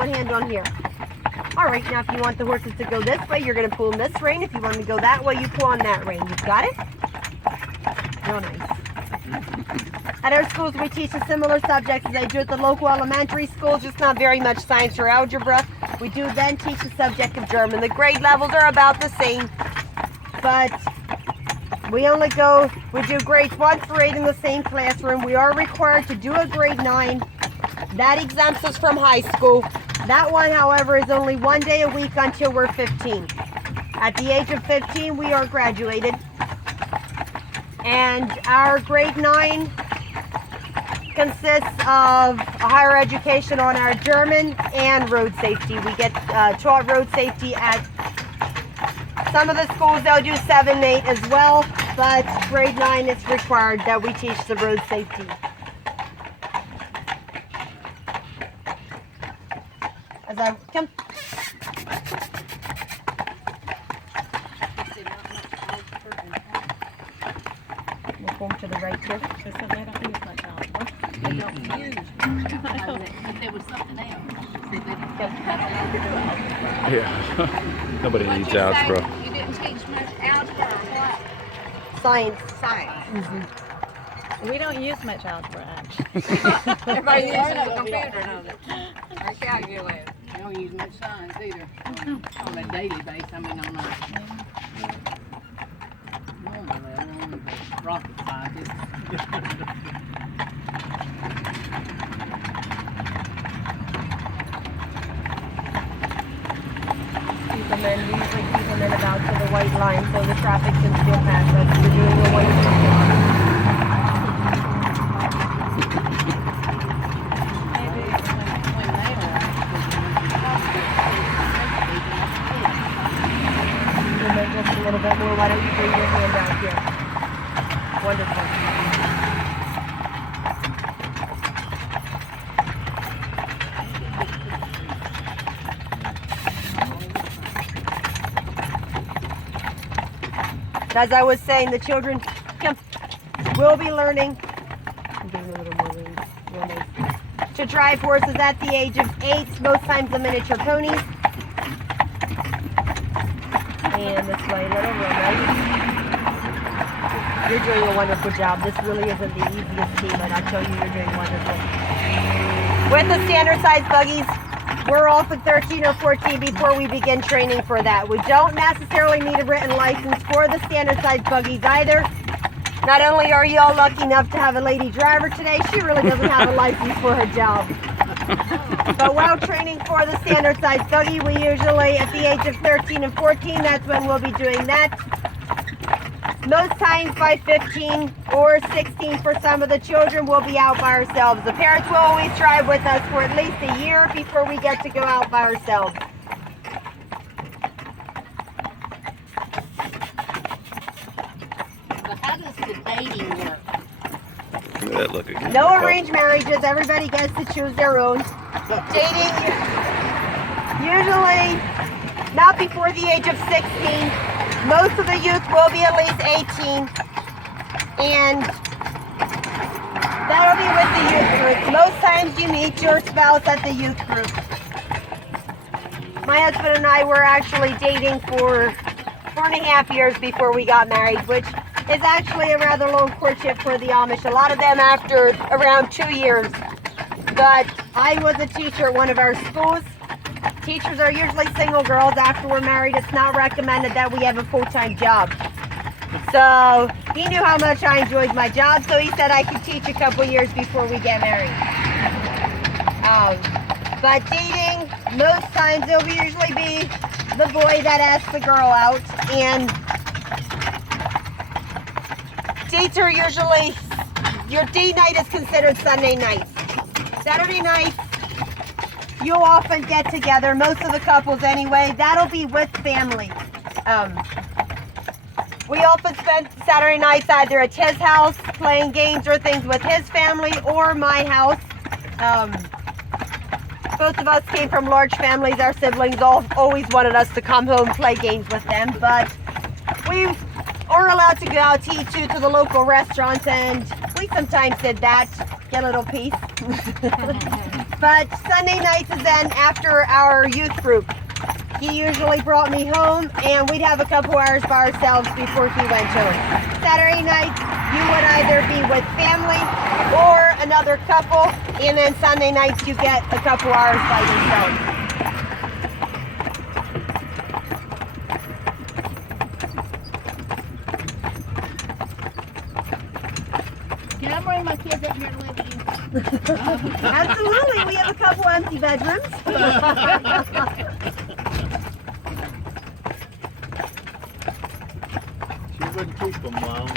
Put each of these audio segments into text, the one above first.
one hand on here. All right, now if you want the horses to go this way, you're going to pull in this rein. If you want them to go that way, you pull on that rein. You've got it? Real nice. At our schools, we teach a similar subject as I do at the local elementary schools, just not very much science or algebra. We do then teach the subject of German. The grade levels are about the same, but we do grades 1 through 8 in the same classroom. We are required to do a grade 9. That exempts us from high school. That one, however, is only 1 day a week until we're 15. At the age of 15, we are graduated. And our grade 9 consists of a higher education on our German and road safety. We get taught road safety at some of the schools. They'll do 7 and 8 as well, but grade 9 it's required that we teach the road safety. As I come. We'll go to the right here. They said they don't use much algebra. They don't use. If there was something else, they didn't get Yeah. Nobody needs algebra. You didn't teach much algebra or what? Science. We don't use much algebra, actually. Everybody uses a computer, don't they? Or calculator. They don't use much science either. On a daily basis, I mean, on a normal level, rocket scientist. We usually keep them in about to the white line so the traffic can still pass us. We're doing a wonderful job. Just a little bit more. Why don't you bring your hand out here? Wonderful. As I was saying, the children will be learning to drive horses at the age of 8, most times the miniature ponies. And this way, little real nice. You're doing a wonderful job. This really isn't the easiest team, but I tell you, you're doing wonderful. With the standard size buggies, we're off at 13 or 14 before we begin training for that. We don't necessarily need a written license for the standard size buggies either. Not only are you all lucky enough to have a lady driver today, she really doesn't have a license for her job. But while training for the standard size buggy, we usually, at the age of 13 and 14, that's when we'll be doing that. Most times by 15 or 16 for some of the children, we'll be out by ourselves. The parents will always drive with us for at least a year before we get to go out by ourselves. But how does the dating work? Look at that look again. No arranged marriages. Everybody gets to choose their own. Dating, usually not before the age of 16. Most of the youth will be at least 18. And that'll be with the youth group. Most times you meet your spouse at the youth group. My husband and I were actually dating for 4.5 years before we got married, which is actually a rather long courtship for the Amish. A lot of them after around 2 years. But I was a teacher at one of our schools. Teachers are usually single girls. After we're married, it's not recommended that we have a full-time job. So he knew how much I enjoyed my job, so he said I could teach a couple years before we get married. But dating, most times it'll usually be the boy that asks the girl out, and dates are usually, your date night is considered Sunday night. Saturday night, you'll often get together, most of the couples anyway, that'll be with family. We often spend Saturday nights either at his house playing games or things with his family or my house. Both of us came from large families. Our siblings always wanted us to come home and play games with them, but we are allowed to go out to eat too to the local restaurants, and we sometimes did that, get a little piece. But Sunday nights is then after our youth group. He usually brought me home, and we'd have a couple hours by ourselves before he went home. Saturday nights, you would either be with family or another couple, and then Sunday nights you get a couple hours by yourself. Can I bring my kids up here and live with you? Absolutely, we have a couple empty bedrooms. She wouldn't keep them long.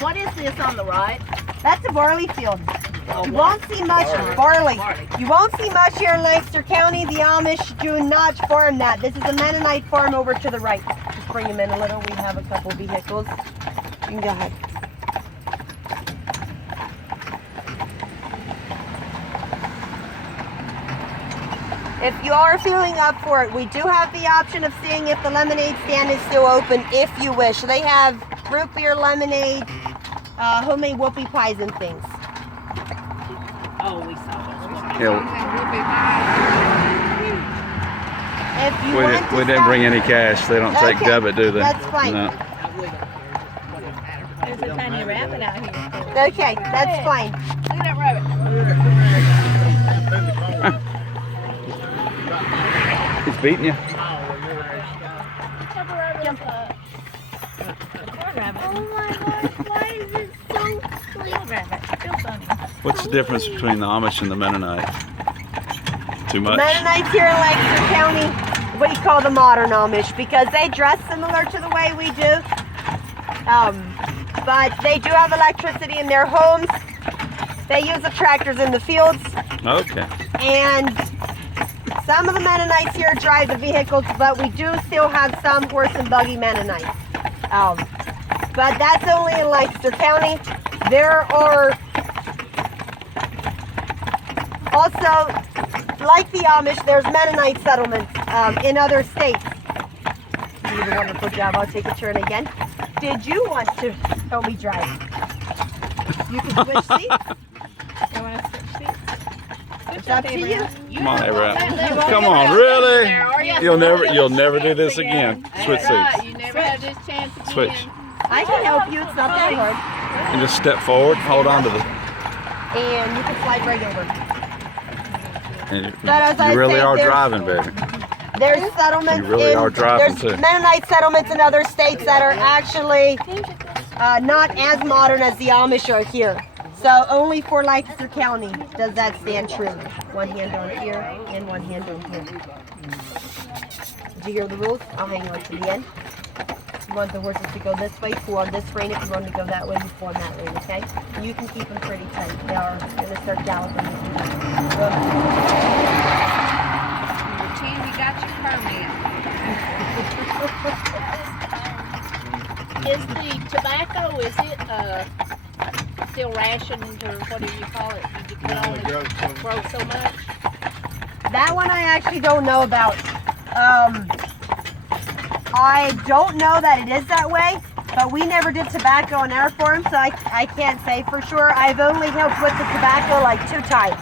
What is this on the right? That's a barley field. You won't see much barley. You won't see much here in Lancaster County. The Amish do not farm that. This is a Mennonite farm over to the right. Just bring them in a little. We have a couple vehicles. You can go ahead. If you are feeling up for it, we do have the option of seeing if the lemonade stand is still open if you wish. They have root beer lemonade, homemade whoopie pies and things. Oh, we saw those. Yeah, If you want to we didn't stop- bring any cash. They don't take Okay, debit, do they? that's fine. No. There's a tiny rabbit out here. Okay, that's fine. Look at that rabbit. He's beating you. Corn rabbit. Oh my gosh, why is it so Field rabbit. Feel funny. What's the difference between the Amish and the Mennonite? Too much? Mennonites here in Lancaster County, we call the modern Amish because they dress similar to the way we do. But they do have electricity in their homes. They use the tractors in the fields. Okay. And some of the Mennonites here drive the vehicles, but we do still have some horse and buggy Mennonites. But that's only in Lancaster County. There are also, like the Amish, there's Mennonite settlements in other states. You did a wonderful job. I'll take a turn again. Did you want to help me drive? You can switch seats. You want to switch seats? It's up to you. Come on, Abraham. Come on, really? You'll never do this again. Switch seats. You never have this chance again. Switch. I can help you. It's not that hard. And just step forward, hold on to the. And you can slide right over. And But as I you really said, are there's- driving, baby. There's settlements You really are driving, there's too. Mennonite settlements in other states that are actually not as modern as the Amish are here. So only for Lancaster County does that stand true. One hand on here and one hand on here. Did you hear the rules? I'll hang on to the end. You want the horses to go this way, pull on this rein. If you want to go that way, you pull on that rein, okay? You can keep them pretty tight. They are going to start galloping. Go ahead. Pretend you got your permit. Is the tobacco, is it still rationed or what do you call it? You can only grow so much? That one I actually don't know about. I don't know that it is that way, but we never did tobacco on our farm, so I can't say for sure. I've only helped with the tobacco like 2 times.